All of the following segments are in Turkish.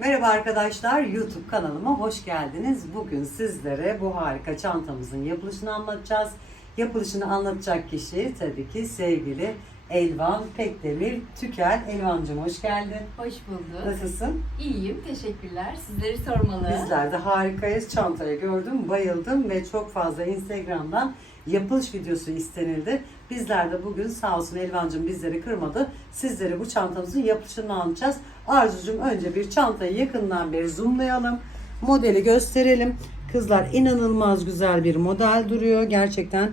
Merhaba arkadaşlar, YouTube kanalıma hoş geldiniz. Bugün sizlere bu harika çantamızın yapılışını anlatacağız. Yapılışını anlatacak kişi tabii ki sevgili Elvan Pekdemir Tükel. Elvancığım hoş geldin. Hoş bulduk. Nasılsın? İyiyim, teşekkürler. Sizleri sormalı. Bizler de harikayız. Çantayı gördüm, bayıldım ve çok fazla Instagram'dan yapılış videosu istenildi. Bizler de bugün sağ olsun Elvancığım bizleri kırmadı. Sizlere bu çantamızın yapılışını anlatacağız. Arzucuğum önce bir çantayı yakından bir zoomlayalım. Modeli gösterelim. Kızlar inanılmaz güzel bir model duruyor. Gerçekten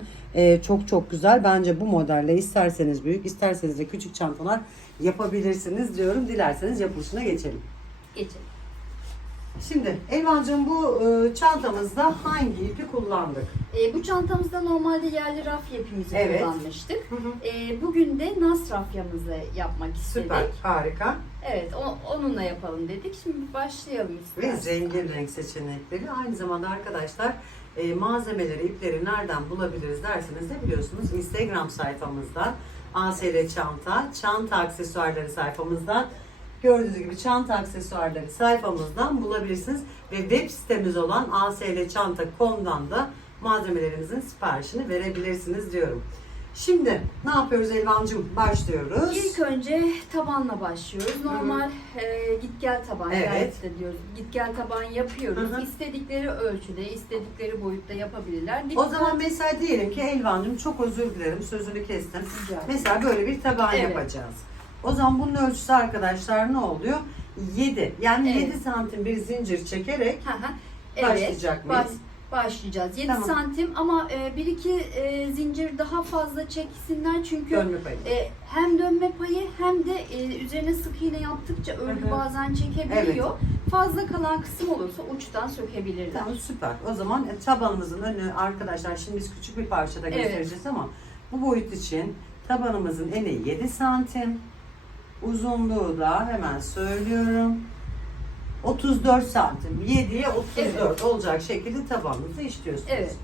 çok güzel. Bence bu modelle isterseniz büyük, isterseniz de küçük çantalar yapabilirsiniz diyorum. Dilerseniz yapılışına geçelim. Geçelim. Şimdi Elvancığım bu çantamızda hangi ipi kullandık? Bu çantamızda normalde yerli rafya ipimizi Evet. kullanmıştık. Bugün de nas rafyamızı yapmak istedik. Süper, harika. Evet, onunla yapalım dedik. Şimdi başlayalım Ve isterseniz. zengin renk seçenekleri. Aynı zamanda arkadaşlar malzemeleri, ipleri nereden bulabiliriz derseniz de biliyorsunuz Instagram sayfamızda ASL çanta aksesuarları sayfamızdan gördüğünüz gibi çanta aksesuarları sayfamızdan bulabilirsiniz. Ve web sitemiz olan aslçanta.com'dan da malzemelerimizin siparişini verebilirsiniz diyorum. Şimdi ne yapıyoruz Elvancığım? Başlıyoruz. İlk önce tabanla başlıyoruz. Normal git gel taban, Evet. gayet de diyoruz. Git gel taban yapıyoruz. Hı hı. İstedikleri ölçüde, istedikleri boyutta yapabilirler. O zaman mesela diyelim ki Elvancığım çok özür dilerim sözünü kestim. Rica ederim. Mesela böyle bir taban Evet. yapacağız. O zaman bunun ölçüsü arkadaşlar ne oluyor? 7. Yani Evet. 7 santim bir zincir çekerek Hı hı. başlayacak mıyız? Başlayacağız. 7 Tamam. santim ama bir iki zincir daha fazla çeksinler çünkü Dönme payı. hem dönme payı hem de üzerine sık iğne yaptıkça örgü Hı hı. bazen çekebiliyor. Fazla kalan kısım olursa uçtan sökebilirler. Tamam süper. O zaman tabanımızın önü arkadaşlar şimdi biz küçük bir parçada Evet. göstereceğiz ama bu boyut için tabanımızın eni 7 santim. Uzunluğu da hemen söylüyorum. 34 santim. 7'ye 34 olacak şekilde tabanımızı işliyorsunuz. Evet.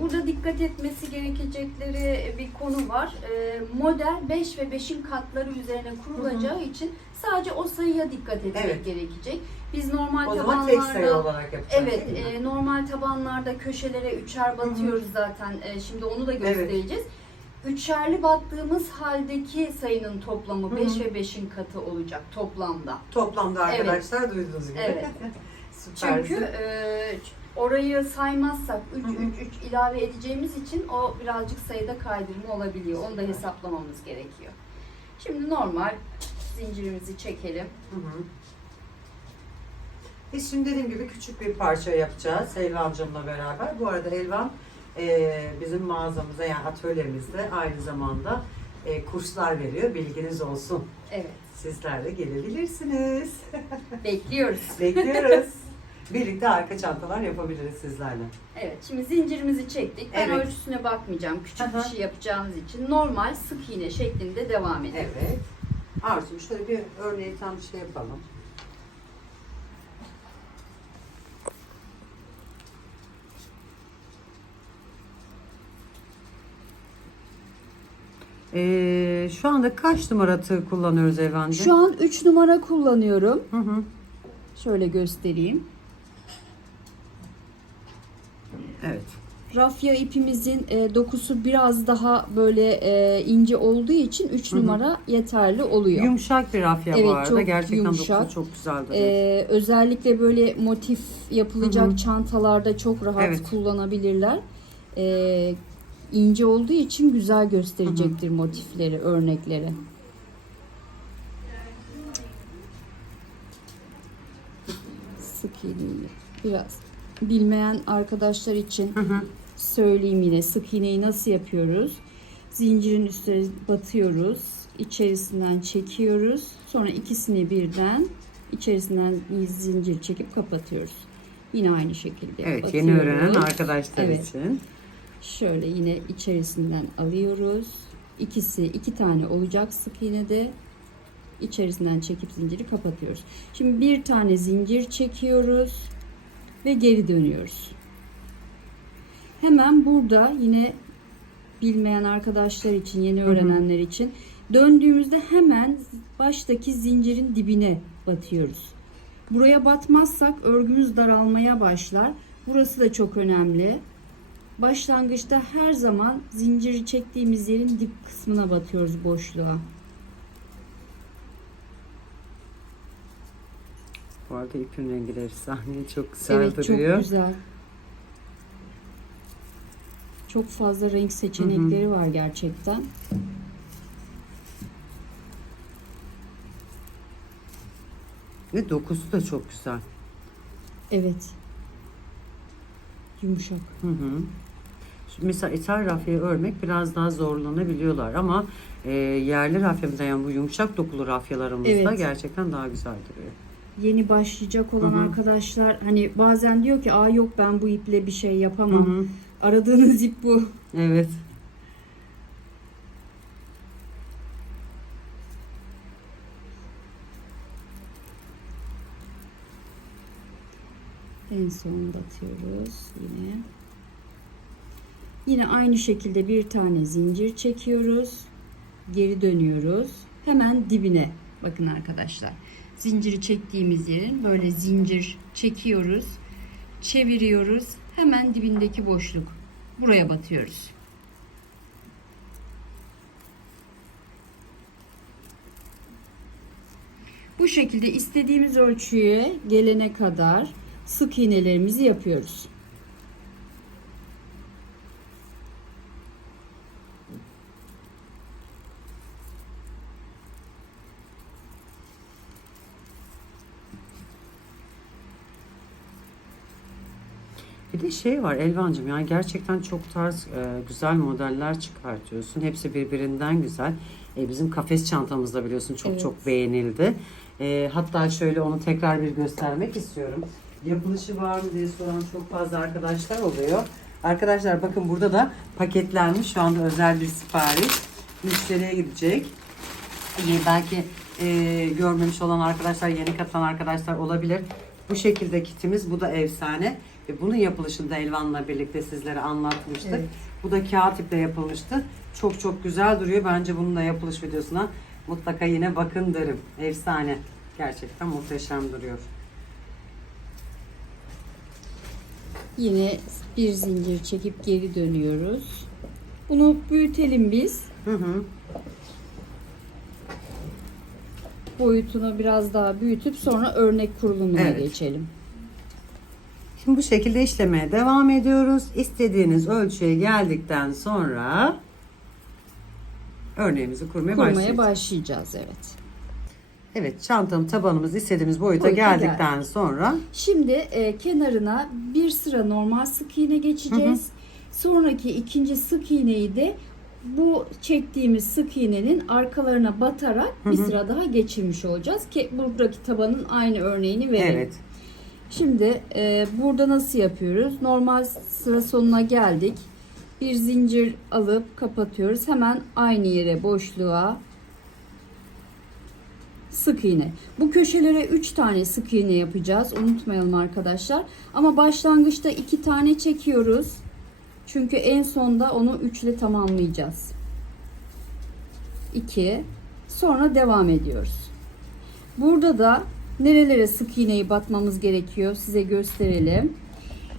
Burada dikkat etmesi gerekecekleri bir konu var. Model 5 ve 5'in katları üzerine kurulacağı için sadece o sayıya dikkat etmek Evet. gerekecek. Biz normal O zaman tek sayı tabanlarda olarak yapacağız. evet, değil mi? normal tabanlarda köşelere üçer batıyoruz zaten. Şimdi onu da göstereceğiz. Üçerli battığımız haldeki sayının toplamı 5 ve 5'in katı olacak toplamda. Toplamda arkadaşlar duyduğunuz gibi. Evet. Süpersin. Çünkü orayı saymazsak 3 ilave edeceğimiz için o birazcık sayıda kaydırma olabiliyor. Onu da hesaplamamız gerekiyor. Şimdi normal zincirimizi çekelim. Biz şimdi dediğim gibi küçük bir parça yapacağız Elvancığımla beraber. Bu arada Elvan bizim mağazamıza yani atölyemizde aynı zamanda kurslar veriyor. Bilginiz olsun. Evet. Sizler de gelebilirsiniz. Bekliyoruz. Bekliyoruz. Birlikte arka çantalar yapabiliriz sizlerle. Evet. Şimdi zincirimizi çektik. Ben Evet. ölçüsüne bakmayacağım. Küçük Aha. bir şey yapacağımız için normal sık iğne şeklinde devam edelim. Evet. Arzu şöyle bir örneği tam bir şey yapalım. Şu anda kaç numara tığ kullanıyoruz Elvancığım? Şu an 3 numara kullanıyorum. Hı hı. Şöyle göstereyim. Evet. Rafya ipimizin dokusu biraz daha böyle ince olduğu için 3 numara yeterli oluyor. Yumuşak bir rafya bu Evet, arada. çok Gerçekten yumuşak. dokusu çok güzel duruyor. Özellikle böyle motif yapılacak çantalarda çok rahat Evet. kullanabilirler. İnce olduğu için güzel gösterecektir motifleri, örnekleri. Sık iğneyi biraz bilmeyen arkadaşlar için söyleyeyim yine. Sık iğneyi nasıl yapıyoruz? Zincirin üstüne batıyoruz. İçerisinden çekiyoruz. Sonra ikisini birden içerisinden zincir çekip kapatıyoruz. Yine aynı şekilde Evet, yeni batıyoruz. öğrenen arkadaşlar Evet. için. Şöyle yine içerisinden alıyoruz. İki tane olacak sık iğnede. İçerisinden çekip zinciri kapatıyoruz. Şimdi bir tane zincir çekiyoruz ve geri dönüyoruz. Hemen burada yine bilmeyen arkadaşlar için, yeni öğrenenler için döndüğümüzde hemen baştaki zincirin dibine batıyoruz. Buraya batmazsak örgümüz daralmaya başlar. Burası da çok önemli. Başlangıçta her zaman zinciri çektiğimiz yerin dip kısmına batıyoruz, boşluğa. Bu arada ipin rengi efsane, çok güzel Evet, duruyor. çok güzel. Çok fazla renk seçenekleri var gerçekten. Ve dokusu da çok güzel. Evet. Yumuşak. Hı hı. Şimdi mesela ithal rafyayı örmek biraz daha zorlanabiliyorlar ama yerli rafyamızda, yani bu yumuşak dokulu rafyalarımızda Evet. gerçekten daha güzel duruyor. Yeni başlayacak olan arkadaşlar hani bazen diyor ki aa yok ben bu iple bir şey yapamam. Aradığınız ip bu. Evet. En son batıyoruz yine. Yine aynı şekilde bir tane zincir çekiyoruz. Geri dönüyoruz. Hemen dibine. Bakın arkadaşlar. Zinciri çektiğimiz yerin böyle zincir çekiyoruz. Çeviriyoruz. Hemen dibindeki boşluk. Buraya batıyoruz. Bu şekilde istediğimiz ölçüye gelene kadar sık iğnelerimizi yapıyoruz. Bir de şey var Elvancığım, yani gerçekten çok tarz güzel modeller çıkartıyorsun. Hepsi birbirinden güzel. Bizim kafes çantamızda biliyorsun çok Evet. çok beğenildi. Hatta şöyle onu tekrar bir göstermek istiyorum. Yapılışı var mı diye soran çok fazla arkadaşlar oluyor. Arkadaşlar bakın burada da paketlenmiş, şu anda özel bir sipariş. Müşteriye gidecek. Belki görmemiş olan arkadaşlar, yeni katılan arkadaşlar olabilir. Bu şekilde kitimiz, bu da efsane. Bunun yapılışını da Elvan'la birlikte sizlere anlatmıştık. Evet. Bu da kağıt iple yapılmıştı. Çok çok güzel duruyor. Bence bunun da yapılış videosuna mutlaka yine bakın derim. Efsane. Gerçekten muhteşem duruyor. Yine bir zincir çekip geri dönüyoruz. Bunu büyütelim biz. Hı hı. Boyutunu biraz daha büyütüp sonra örnek kurulumuna Evet. geçelim. Şimdi bu şekilde işlemeye devam ediyoruz. İstediğiniz ölçüye geldikten sonra örneğimizi kurmaya başlayacağız. başlayacağız, evet. Evet, çantam tabanımız istediğimiz boyuta Boyuta geldikten sonra Şimdi kenarına bir sıra normal sık iğne geçeceğiz. Sonraki ikinci sık iğneyi de bu çektiğimiz sık iğnenin arkalarına batarak bir sıra daha geçirmiş olacağız ki buradaki tabanın aynı örneğini verelim. evet. Şimdi burada nasıl yapıyoruz? Normal sıra sonuna geldik. Bir zincir alıp kapatıyoruz. Hemen aynı yere, boşluğa sık iğne. Bu köşelere 3 tane sık iğne yapacağız. Unutmayalım arkadaşlar. Ama başlangıçta 2 tane çekiyoruz. Çünkü en sonda onu 3 ile tamamlayacağız. 2. Sonra devam ediyoruz. Burada da nerelere sık iğneyi batmamız gerekiyor size gösterelim.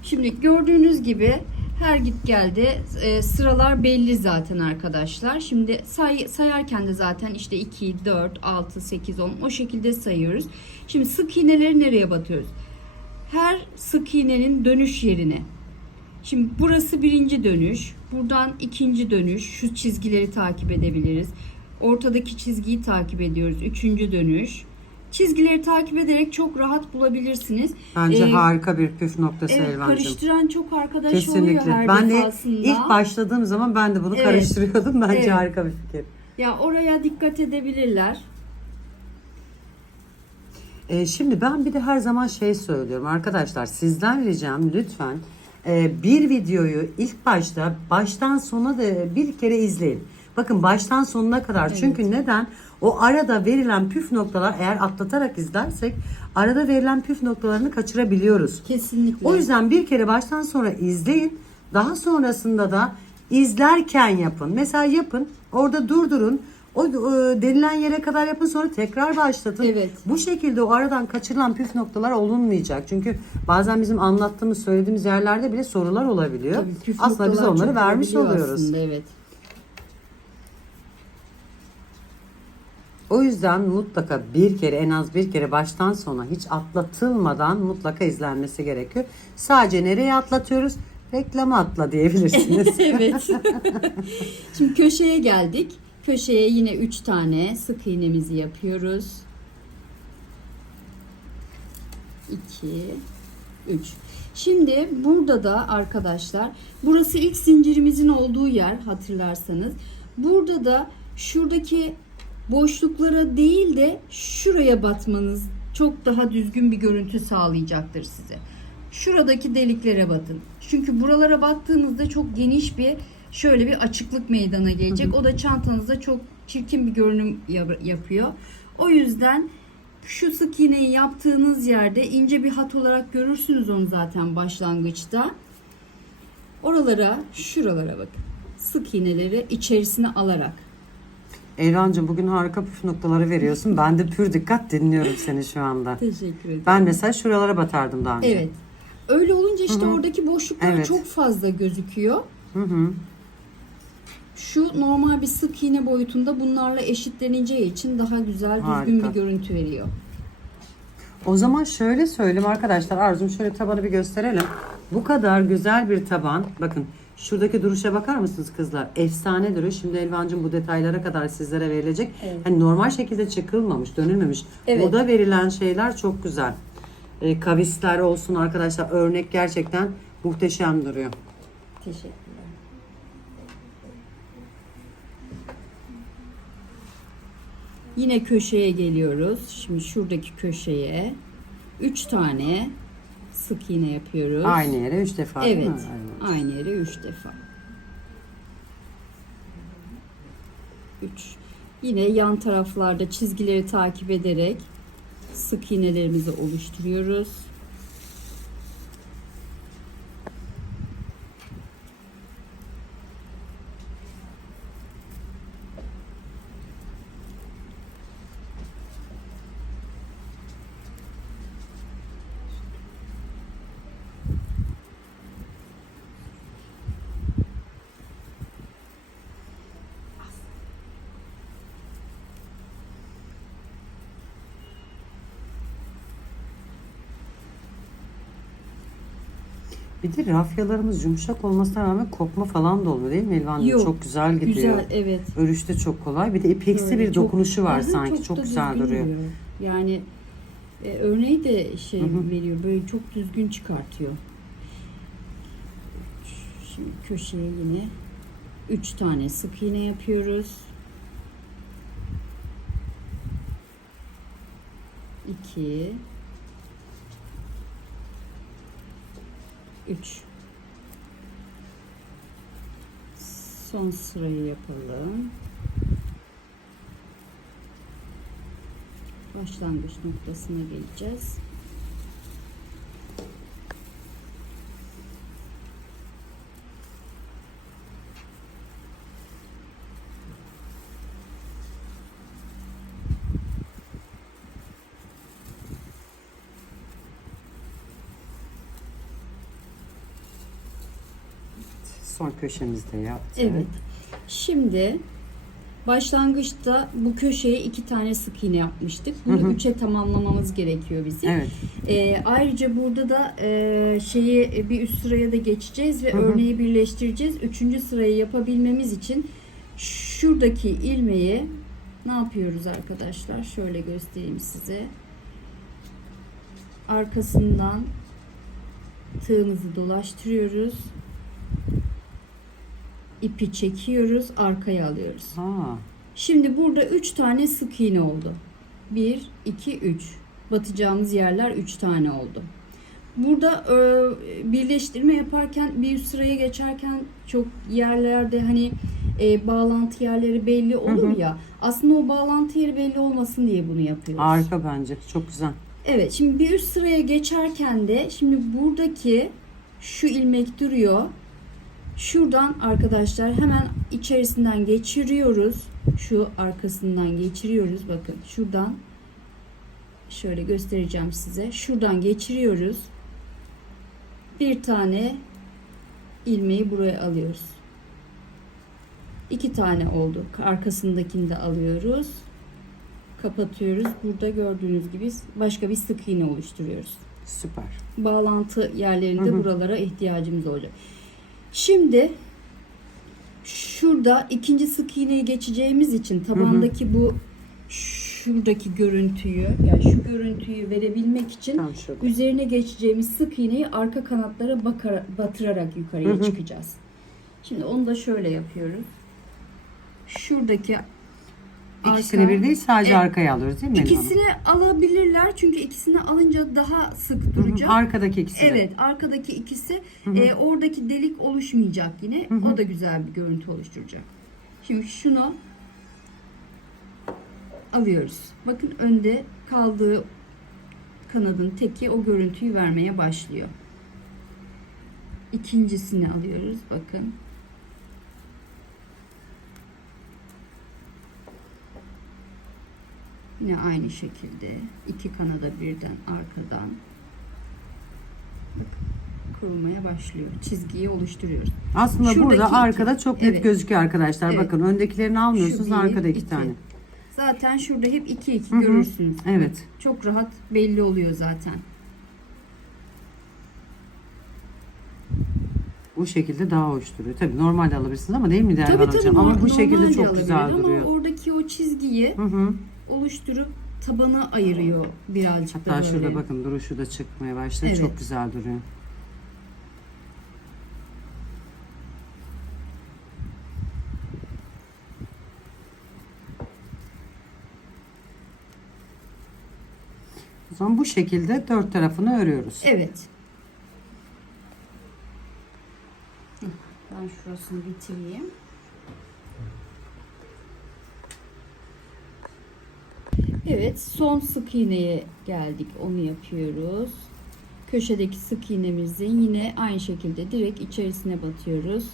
Şimdi gördüğünüz gibi her git geldi sıralar belli zaten arkadaşlar. Şimdi sayarken de zaten işte 2, 4, 6, 8, 10 o şekilde sayıyoruz. Şimdi sık iğneleri nereye batıyoruz? Her sık iğnenin dönüş yerine. Şimdi burası birinci dönüş. Buradan ikinci dönüş. Şu çizgileri takip edebiliriz. Ortadaki çizgiyi takip ediyoruz. Üçüncü dönüş. Çizgileri takip ederek çok rahat bulabilirsiniz. Bence harika bir püf noktası Evet, Elvancığım. karıştıran çok arkadaş oluyor Kesinlikle. her Ben de defasında. ilk başladığım zaman ben de bunu Evet. karıştırıyordum. Bence Evet. harika bir fikir. Ya oraya dikkat edebilirler. Şimdi ben bir de her zaman şey söylüyorum arkadaşlar, sizden ricam lütfen bir videoyu ilk baştan sona da bir kere izleyin. Bakın baştan sonuna kadar. Evet. Çünkü neden? O arada verilen püf noktalar, eğer atlatarak izlersek arada verilen püf noktalarını kaçırabiliyoruz. Kesinlikle. O yüzden bir kere baştan sonra izleyin. Daha sonrasında da izlerken yapın. Mesela yapın, orada durdurun. O denilen yere kadar yapın, sonra tekrar başlatın. Evet. Bu şekilde o aradan kaçırılan püf noktalar olunmayacak. Çünkü bazen bizim anlattığımız, söylediğimiz yerlerde bile sorular olabiliyor. Tabii, püf aslında biz noktalar onları çok vermiş olabiliyor oluyoruz. aslında, evet. O yüzden mutlaka bir kere, en az bir kere baştan sona hiç atlatılmadan mutlaka izlenmesi gerekiyor. Sadece nereye atlatıyoruz? Reklama atla diyebilirsiniz. Evet. Şimdi köşeye geldik. Köşeye yine 3 tane sık iğnemizi yapıyoruz. 2 3. Şimdi burada da arkadaşlar, burası ilk zincirimizin olduğu yer, hatırlarsanız. Burada da şuradaki boşluklara değil de şuraya batmanız çok daha düzgün bir görüntü sağlayacaktır size. Şuradaki deliklere batın. Çünkü buralara battığınızda çok geniş bir şöyle bir açıklık meydana gelecek. O da çantanızda çok çirkin bir görünüm yapıyor. O yüzden şu sık iğneyi yaptığınız yerde ince bir hat olarak görürsünüz onu zaten başlangıçta. Oralara, şuralara bakın. Sık iğneleri içerisine alarak. Elvancığım, bugün harika püf noktaları veriyorsun. Ben de pür dikkat dinliyorum seni şu anda. Teşekkür ederim. Ben mesela şuralara batardım daha önce. Evet. Öyle olunca işte oradaki boşluklar Evet. çok fazla gözüküyor. Hı hı. Şu normal bir sık iğne boyutunda bunlarla eşitleneceği için daha güzel, düzgün Harika. bir görüntü veriyor. O zaman şöyle söyleyeyim arkadaşlar. Arzu'm, şöyle tabanı bir gösterelim. Bu kadar güzel bir taban. Bakın şuradaki duruşa bakar mısınız kızlar? Efsane duruyor. Şimdi Elvancığım bu detaylara kadar sizlere verilecek. Evet. Hani normal şekilde çıkılmamış, dönülmemiş. Evet. Burada verilen şeyler çok güzel. Kavisler olsun arkadaşlar. Örnek gerçekten muhteşem duruyor. Teşekkürler. Yine köşeye geliyoruz. Şimdi şuradaki köşeye 3 tane sık iğne yapıyoruz. Aynı yere 3 defa değil mi? Evet. Aynı yere 3 defa. 3. Yine yan taraflarda çizgileri takip ederek sık iğnelerimizi oluşturuyoruz. Bir de rafyalarımız yumuşak olmasına rağmen kopma falan da olmuyor değil mi Elvancığım? Yok, Çok güzel gidiyor. Güzel, evet. Örüşte çok kolay. Bir de ipeksi Böyle bir dokunuşu var Aha, sanki. Çok da güzel düzgün duruyor. Yani örneği de veriyor. Böyle çok düzgün çıkartıyor. Şimdi köşeye yine 3 tane sık iğne yapıyoruz. 2 3. Son sırayı yapalım. Başlangıç noktasına geleceğiz. Son köşemizde yaptık. Evet. Şimdi başlangıçta bu köşeye 2 tane sık iğne yapmıştık. Bunu 3'e tamamlamamız gerekiyor bizim. Evet. Ayrıca burada da şeyi bir üst sıraya da geçeceğiz ve örneği birleştireceğiz. 3. sırayı yapabilmemiz için şuradaki ilmeği ne yapıyoruz arkadaşlar? Şöyle göstereyim size. Arkasından tığımızı dolaştırıyoruz. İpi çekiyoruz, arkaya alıyoruz. Ha. Şimdi burada 3 tane sık iğne oldu. 1, 2, 3. Batacağımız yerler 3 tane oldu. Burada birleştirme yaparken bir üst sıraya geçerken çok yerlerde hani bağlantı yerleri belli olur ya. Aslında o bağlantı yeri belli olmasın diye bunu yapıyoruz. Harika bence. Çok güzel. Evet, şimdi bir üst sıraya geçerken de şimdi buradaki şu ilmek duruyor. Şuradan arkadaşlar hemen içerisinden geçiriyoruz. Şu arkasından geçiriyoruz. Bakın şuradan şöyle göstereceğim size. Şuradan geçiriyoruz. Bir tane ilmeği buraya alıyoruz. 2 tane oldu. Arkasındakini de alıyoruz. Kapatıyoruz. Burada gördüğünüz gibi başka bir sık iğne oluşturuyoruz. Süper. Bağlantı yerlerinde buralara ihtiyacımız olacak. Şimdi şurada ikinci sık iğneyi geçeceğimiz için tabandaki bu şuradaki görüntüyü, yani şu görüntüyü verebilmek için Tam şurada. üzerine geçeceğimiz sık iğneyi arka kanatlara batırarak yukarıya çıkacağız. Şimdi onu da şöyle yapıyoruz. Şuradaki İkisini bir değil, sadece Evet. arkaya alıyoruz değil mi? Elif Hanım? İkisini alabilirler çünkü ikisini alınca daha sık duracak. Arkadaki ikisi. Evet, arkadaki ikisi oradaki delik oluşmayacak yine. O da güzel bir görüntü oluşturacak. Şimdi şunu alıyoruz. Bakın önde kaldığı kanadın teki o görüntüyü vermeye başlıyor. İkincisini alıyoruz. Bakın. Yine aynı şekilde iki kanada birden arkadan kurulmaya başlıyor. Çizgiyi oluşturuyoruz. Aslında Şuradaki burada iki. arkada çok net Evet. gözüküyor arkadaşlar. Evet. Bakın öndekilerini almıyorsunuz, Şu bir, arkada iki iki. tane. Zaten şurada hep iki görürsünüz. Evet. Çok rahat belli oluyor zaten. Bu şekilde daha hoş duruyor. Tabii normalde alabilirsiniz ama değil mi Derman Tabii Hocam? Ama bu normalde şekilde çok alabilir. güzel duruyor. Ama oradaki o çizgiyi oluşturup tabanı ayırıyor birazcık Hatta da böyle. şurada bakın duruşu da çıkmaya başladı. Evet. Çok güzel duruyor. O zaman bu şekilde dört tarafını örüyoruz. Evet. Ben şurasını bitireyim. Evet, son sık iğneye geldik. Onu yapıyoruz. Köşedeki sık iğnemizi yine aynı şekilde direkt içerisine batıyoruz.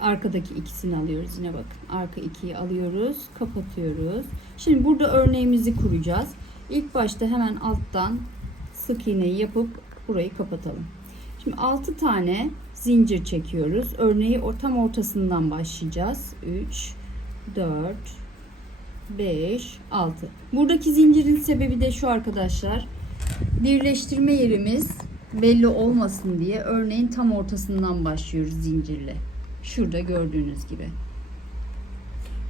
Arkadaki ikisini alıyoruz. Yine bakın. Arka ikiyi alıyoruz. Kapatıyoruz. Şimdi burada örneğimizi kuracağız. İlk başta hemen alttan sık iğneyi yapıp burayı kapatalım. Şimdi 6 tane zincir çekiyoruz. Örneği tam ortasından başlayacağız. 3, 4, 5, 6. Buradaki zincirin sebebi de şu arkadaşlar. Birleştirme yerimiz belli olmasın diye örneğin tam ortasından başlıyoruz zincirle. Şurada gördüğünüz gibi.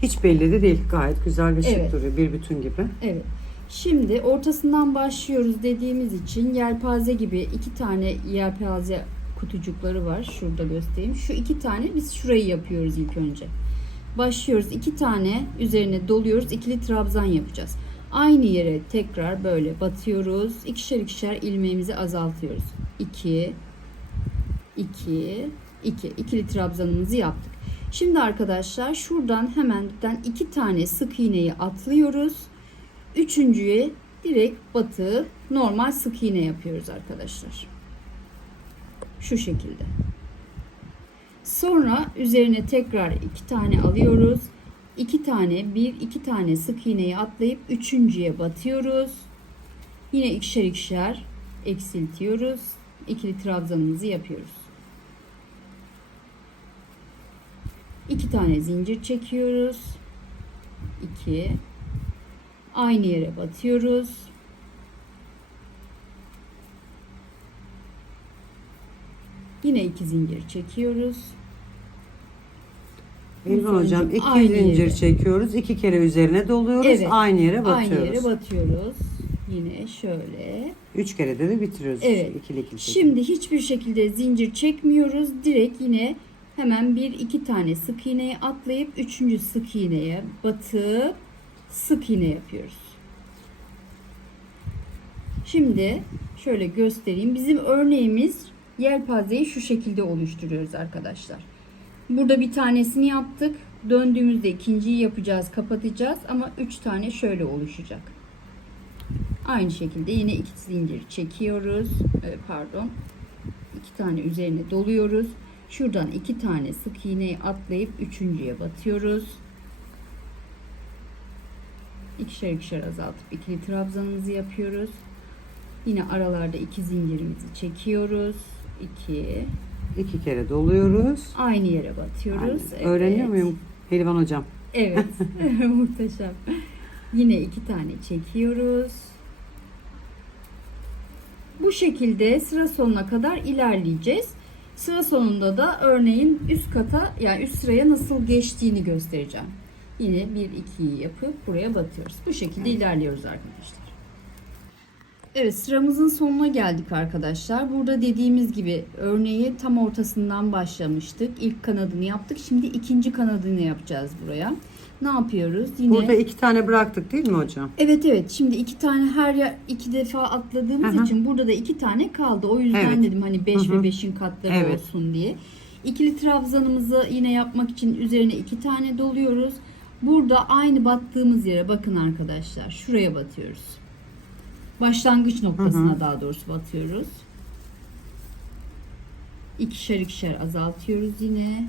Hiç belli de değil. Gayet güzel ve şık Evet. duruyor. Bir bütün gibi. Evet. Şimdi ortasından başlıyoruz dediğimiz için yelpaze gibi 2 tane yelpaze kutucukları var. Şurada göstereyim. Şu 2 tane biz şurayı yapıyoruz ilk önce. Başlıyoruz. 2 tane üzerine doluyoruz. İkili trabzan yapacağız. Aynı yere tekrar böyle batıyoruz. İkişer ikişer ilmeğimizi azaltıyoruz. 2 2 2 ikili trabzanımızı yaptık. Şimdi arkadaşlar şuradan hemen 2 tane sık iğneyi atlıyoruz. Üçüncüye direkt batıp normal sık iğne yapıyoruz arkadaşlar. Şu şekilde. Sonra üzerine tekrar 2 tane alıyoruz. 2 tane 2 tane sık iğneyi atlayıp üçüncüye batıyoruz. Yine ikişer ikişer eksiltiyoruz. İkili trabzanımızı yapıyoruz. 2 tane zincir çekiyoruz. 2 aynı yere batıyoruz. Yine 2 zincir çekiyoruz. Elvan Hocam iki Aynı zincir yere. çekiyoruz. 2 kere üzerine doluyoruz. Evet. Aynı yere batıyoruz. Aynı yere batıyoruz. Yine şöyle. 3 kere de bitiriyoruz. Evet. İkili ikili. Şimdi hiçbir şekilde zincir çekmiyoruz. Direkt yine hemen 1-2 tane sık iğneyi atlayıp 3. sık iğneye batıp sık iğne yapıyoruz. Şimdi şöyle göstereyim. Bizim örneğimiz yelpazeyi şu şekilde oluşturuyoruz arkadaşlar. Burada bir tanesini yaptık. Döndüğümüzde ikinciyi yapacağız, kapatacağız ama 3 tane şöyle oluşacak. Aynı şekilde yine 2 zincir çekiyoruz. Pardon. 2 tane üzerine doluyoruz. Şuradan 2 tane sık iğneyi atlayıp üçüncüye batıyoruz. İkişer ikişer azaltıp ikili trabzanımızı yapıyoruz. Yine aralarda 2 zincirimizi çekiyoruz. 2 2 kere doluyoruz. aynı yere batıyoruz. Aynen. Öğreniyor muyum Pehlivan hocam? Evet. Muhteşem. Yine 2 tane çekiyoruz. Bu şekilde sıra sonuna kadar ilerleyeceğiz. Sıra sonunda da örneğin üst kata, yani üst sıraya nasıl geçtiğini göstereceğim. Yine 1-2'yi yapıp buraya batıyoruz. Bu şekilde ilerliyoruz arkadaşlar. Evet, sıramızın sonuna geldik arkadaşlar. Burada dediğimiz gibi örneği tam ortasından başlamıştık. İlk kanadını yaptık. Şimdi ikinci kanadını yapacağız buraya. Ne yapıyoruz? Yine Burada 2 tane bıraktık değil mi hocam? evet evet. Şimdi 2 tane her yer 2 defa atladığımız Hı hı. için burada da 2 tane kaldı. O yüzden Evet. dedim hani 5 Hı ve hı. 5'in katları Evet. olsun diye. İkili trabzanımızı yine yapmak için üzerine 2 tane doluyoruz. Burada aynı battığımız yere bakın arkadaşlar. Şuraya batıyoruz. Başlangıç noktasına daha doğrusu batıyoruz. İkişer ikişer azaltıyoruz yine.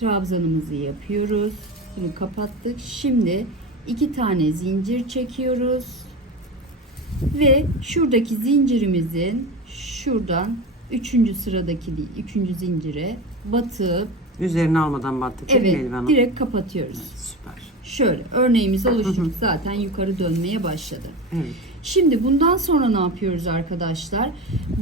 Trabzanımızı yapıyoruz. Bunu kapattık. Şimdi 2 tane zincir çekiyoruz. Ve şuradaki zincirimizin şuradan 3. sıradaki değil, 3. zincire batıp Üzerine almadan battık değil mi evet Pehlivan Hanım? direkt kapatıyoruz. Süper. Şöyle örneğimizi oluşturduk. Zaten yukarı dönmeye başladı. Evet. Şimdi bundan sonra ne yapıyoruz arkadaşlar?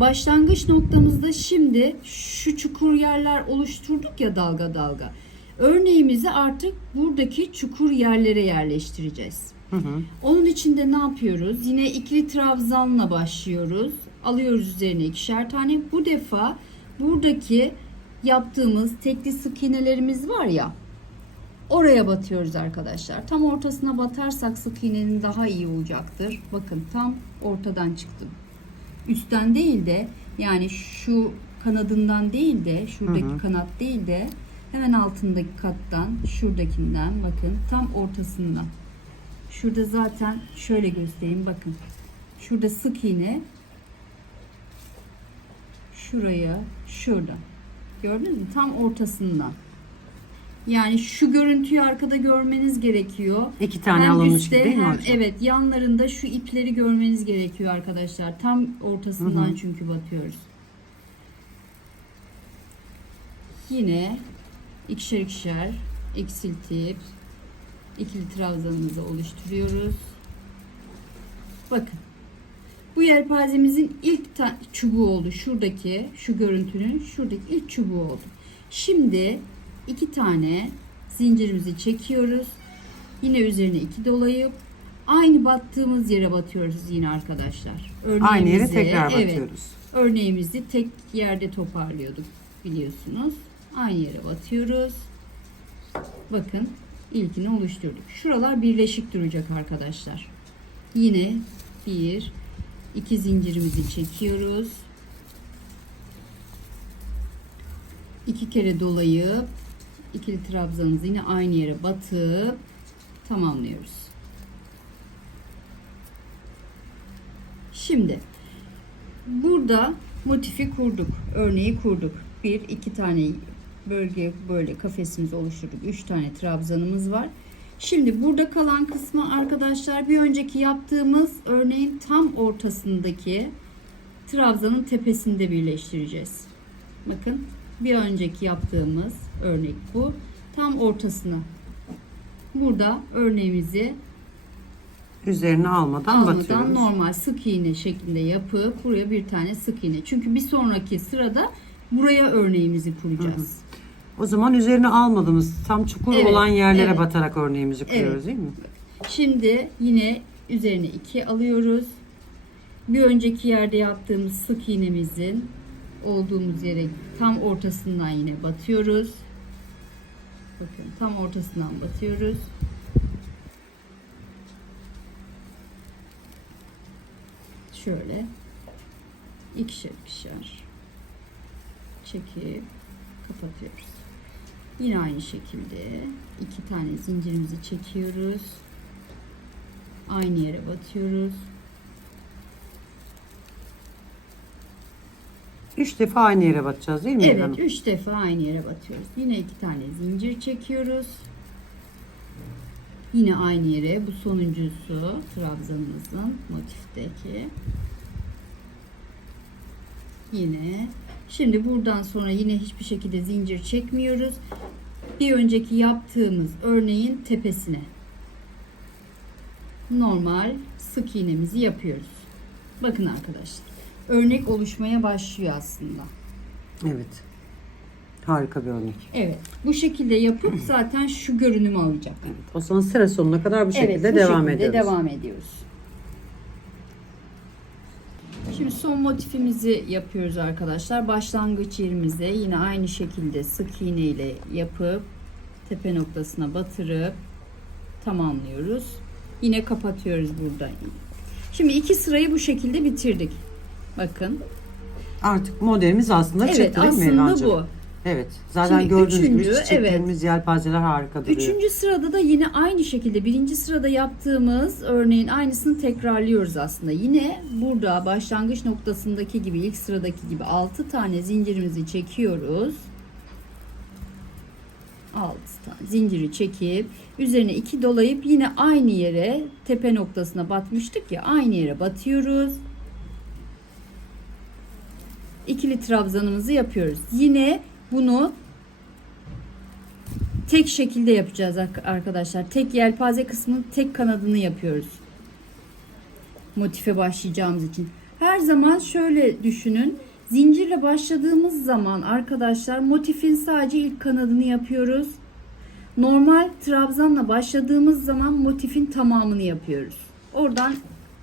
Başlangıç noktamızda şimdi şu çukur yerler oluşturduk ya, dalga dalga. Örneğimizi artık buradaki çukur yerlere yerleştireceğiz. Hı hı. Onun için de ne yapıyoruz? Yine ikili trabzanla başlıyoruz. Alıyoruz üzerine 2'şer tane. Bu defa buradaki yaptığımız tekli sık iğnelerimiz var ya, oraya batıyoruz arkadaşlar. Tam ortasına batarsak sık iğnenin daha iyi olacaktır. Bakın tam ortadan çıktım. Üstten değil de, yani şu kanadından değil de, şuradaki kanat değil de hemen altındaki kattan, şuradakinden bakın tam ortasından. Şurada zaten şöyle göstereyim, bakın. Şurada sık iğne. Şuraya, şurada. Gördünüz mü? Tam ortasından. Yani şu görüntüyü arkada görmeniz gerekiyor. 2 tane Hem alınmış üstte, gibi değil mi hem hocam? evet yanlarında şu ipleri görmeniz gerekiyor arkadaşlar. Tam ortasından çünkü batıyoruz. Yine ikişer ikişer eksiltip ikili trabzanımızı oluşturuyoruz. Bakın. Bu yelpazemizin ilk çubuğu oldu. Şuradaki, şu görüntünün şuradaki ilk çubuğu oldu. Şimdi 2 tane zincirimizi çekiyoruz. Yine üzerine 2 dolayıp aynı battığımız yere batıyoruz yine arkadaşlar. Aynı yere tekrar evet, batıyoruz. örneğimizi tek yerde toparlıyorduk biliyorsunuz. Aynı yere batıyoruz. Bakın ilkini oluşturduk. Şuralar birleşik duracak arkadaşlar. Yine 2 zincirimizi çekiyoruz. 2 kere dolayıp ikili trabzanımızı yine aynı yere batıp tamamlıyoruz. Şimdi burada motifi kurduk. Örneği kurduk. 1-2 tane bölge böyle kafesimizi oluşturduk. 3 tane trabzanımız var. Şimdi burada kalan kısmı arkadaşlar bir önceki yaptığımız örneğin tam ortasındaki trabzanın tepesinde birleştireceğiz. Bakın bir önceki yaptığımız örnek bu. Tam ortasına. Burada örneğimizi Üzerine almadan batıyoruz. normal sık iğne şeklinde yapıp buraya bir tane sık iğne. Çünkü bir sonraki sırada buraya örneğimizi kuracağız. O zaman üzerine almadığımız tam çukur Evet, olan yerlere evet. batarak örneğimizi kuruyoruz Evet. değil mi? Şimdi yine üzerine 2 alıyoruz. Bir önceki yerde yaptığımız sık iğnemizin olduğumuz yere tam ortasından yine batıyoruz. Bakın tam ortasından batıyoruz. Şöyle ikişer ikişer çekip kapatıyoruz. Yine aynı şekilde 2 tane zincirimizi çekiyoruz. Aynı yere batıyoruz. 3 defa aynı yere batacağız değil mi Elvan Evet, Hanım? 3 defa aynı yere batıyoruz. Yine 2 tane zincir çekiyoruz. Yine aynı yere, bu sonuncusu trabzanımızın motifteki. Yine. Şimdi buradan sonra yine hiçbir şekilde zincir çekmiyoruz. Bir önceki yaptığımız örneğin tepesine normal sık iğnemizi yapıyoruz. Bakın arkadaşlar. Örnek oluşmaya başlıyor aslında. Evet. Harika bir örnek. Evet. Bu şekilde yapıp zaten şu görünümü alacak. Evet. O zaman sıra sonuna kadar bu şekilde Evet, bu devam şekilde ediyoruz. devam ediyoruz. Şimdi son motifimizi yapıyoruz arkadaşlar. Başlangıç yerimize yine aynı şekilde sık iğne ile yapıp tepe noktasına batırıp tamamlıyoruz. Yine kapatıyoruz burada. Şimdi 2 sırayı bu şekilde bitirdik. Bakın. Artık modelimiz aslında Evet, çıktı değil mi aslında Elvancığım? bu. Evet. Zaten Şimdi gördüğünüz gibi üçüncü, çiçeklerimiz, yelpazeler harika duruyor. 3. sırada da yine aynı şekilde 1. sırada yaptığımız örneğin aynısını tekrarlıyoruz aslında. Yine burada başlangıç noktasındaki gibi ilk sıradaki gibi 6 tane zincirimizi çekiyoruz. 6 tane zinciri çekip üzerine 2 dolayıp yine aynı yere tepe noktasına batmıştık ya, aynı yere batıyoruz. İkili trabzanımızı yapıyoruz. Yine bunu tek şekilde yapacağız arkadaşlar. Tek yelpaze kısmının tek kanadını yapıyoruz. Motife başlayacağımız için. Her zaman şöyle düşünün. Zincirle başladığımız zaman arkadaşlar motifin sadece ilk kanadını yapıyoruz. Normal trabzanla başladığımız zaman motifin tamamını yapıyoruz. Oradan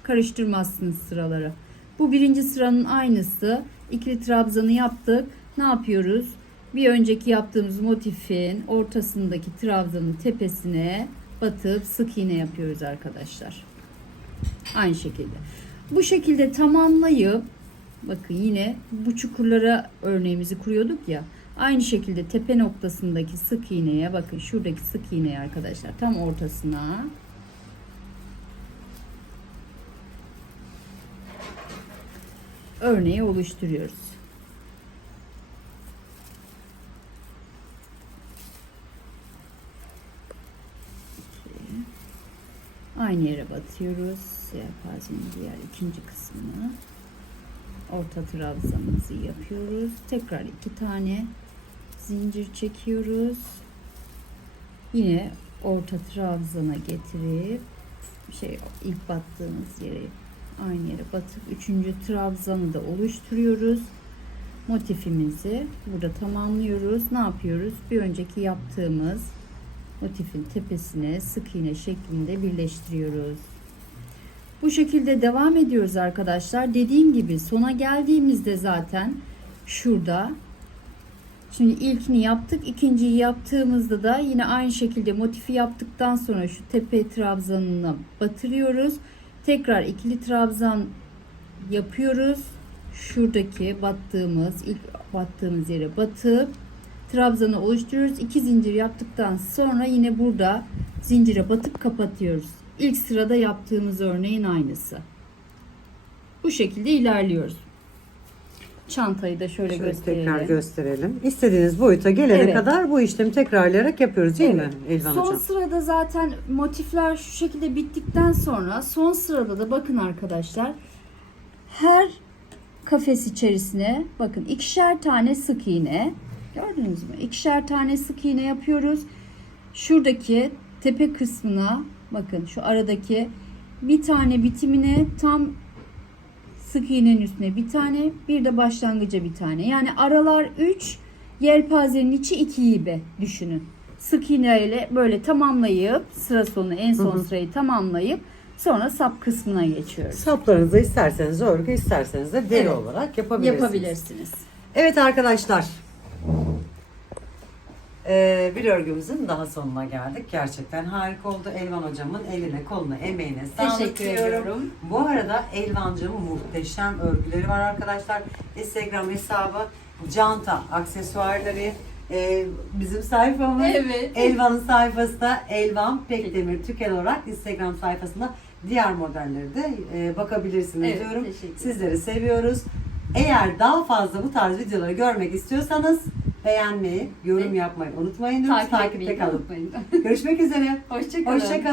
karıştırmazsınız sıraları. Bu 1. sıranın aynısı. İkili trabzanı yaptık. Ne yapıyoruz? Bir önceki yaptığımız motifin ortasındaki trabzanın tepesine batıp sık iğne yapıyoruz arkadaşlar. Aynı şekilde. Bu şekilde tamamlayıp bakın yine bu çukurlara örneğimizi kuruyorduk ya. Aynı şekilde tepe noktasındaki sık iğneye bakın, şuradaki sık iğneye arkadaşlar tam ortasına örneği oluşturuyoruz. Aynı yere batıyoruz. Yelpazenin diğer ikinci kısmını. Orta trabzanımızı yapıyoruz. Tekrar 2 tane zincir çekiyoruz. Yine orta trabzana getirip ilk battığımız yere aynı yere batıp 3. trabzanı da oluşturuyoruz. Motifimizi burada tamamlıyoruz. Ne yapıyoruz? Bir önceki yaptığımız motifin tepesine sık iğne şeklinde birleştiriyoruz. Bu şekilde devam ediyoruz arkadaşlar. Dediğim gibi sona geldiğimizde zaten şurada, şimdi ilkini yaptık, ikinciyi yaptığımızda da yine aynı şekilde motifi yaptıktan sonra şu tepe trabzanına batırıyoruz. Tekrar ikili trabzan yapıyoruz. Şuradaki ilk battığımız yere batıp trabzanı oluşturuyoruz. 2 zincir yaptıktan sonra yine burada zincire batıp kapatıyoruz. İlk sırada yaptığımız örneğin aynısı. Bu şekilde ilerliyoruz. Çantayı da şöyle gösterelim. Tekrar gösterelim. İstediğiniz boyuta gelene kadar bu işlemi tekrarlayarak yapıyoruz değil mi Elvan Son Hocam? sırada zaten motifler şu şekilde bittikten sonra son sırada da bakın arkadaşlar, her kafes içerisine bakın 2'şer tane sık iğne, gördünüz mü? 2'şer tane sık iğne yapıyoruz. Şuradaki tepe kısmına bakın, şu aradaki bir tane bitimine tam sık iğnenin üstüne bir tane, bir de başlangıca bir tane. Yani aralar 3, yelpazenin içi 2 gibi düşünün. Sık iğneyle böyle tamamlayıp sıra sonu en son sırayı tamamlayıp sonra sap kısmına geçiyoruz. Saplarınızı isterseniz örgü, isterseniz de deri olarak yapabilirsiniz. Evet arkadaşlar. Bir örgümüzün daha sonuna geldik. Gerçekten harika oldu. Elvan hocamın eline, koluna, emeğine sağlık Teşekkür diyorum. ediyorum. Bu arada Elvancığımın muhteşem örgüleri var arkadaşlar. Instagram hesabı, canta, aksesuarları, bizim sayfamız, Evet. Elvan'ın sayfası da Elvan Pekdemir Tükel olarak Instagram sayfasında diğer modelleri de bakabilirsiniz Evet, diyorum. teşekkür ederim. Sizleri seviyoruz. Eğer daha fazla bu tarz videoları görmek istiyorsanız beğenmeyi, yorum yapmayı unutmayın. Lütfen Takip takipte etmeyi kalın. unutmayın. Görüşmek üzere. Hoşça kalın. Hoşça kalın.